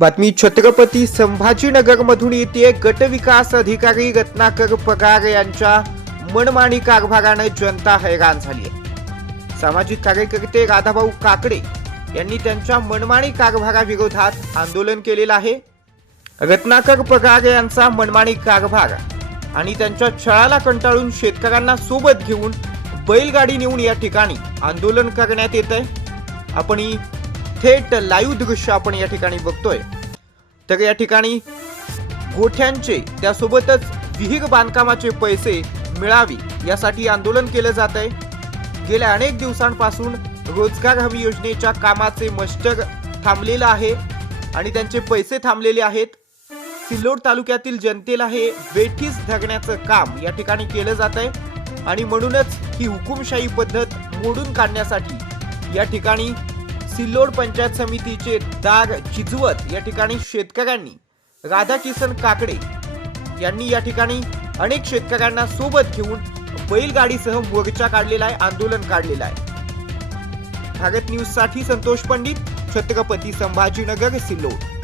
बातमी छत्रपती संभाजीनगर मधून येते गट विकास अधिकारी रत्नाकर पगार यांच्या मनमानी कारभाराने जनता हैराण झाली आहे. सामाजिक कार्यकर्ते राधाभाऊ काकडे यांनी त्यांच्या मनमानी कारभाराविरोधात आंदोलन केलेलं आहे. रत्नाकर पगार यांचा मनमानी कारभार आणि त्यांच्या छळाला कंटाळून शेतकऱ्यांना सोबत घेऊन बैलगाडी नेऊन या ठिकाणी आंदोलन करण्यात येत आहे आपण थेट लाईव्ह दृश्य आपण या ठिकाणी बघतोय. तर या ठिकाणी गोठ्यांचे त्यासोबतच विहीर बांधकामाचे पैसे मिळावी यासाठी आंदोलन केलं जात आहे. गेल्या अनेक दिवसांपासून रोजगार हमी योजनेच्या कामाचे मस्टर थांबलेलं आहे आणि त्यांचे पैसे थांबलेले आहेत. सिल्लोड तालुक्यातील जनतेला हे वेठीस धरण्याचं काम या ठिकाणी केलं जात आहे आणि म्हणूनच ही हुकुमशाही पद्धत मोडून काढण्यासाठी या ठिकाणी सिल्लोड पंचायत समितीचे दाग चिजवत या ठिकाणी शेतकऱ्यांनी राधाकिसन काकडे यांनी या ठिकाणी अनेक शेतकऱ्यांना सोबत घेऊन बैलगाडीसह मोर्चा काढलेला आहे आंदोलन काढलेलं आहे. भारत न्यूजसाठी संतोष पंडित छत्रपती संभाजीनगर सिल्लोड.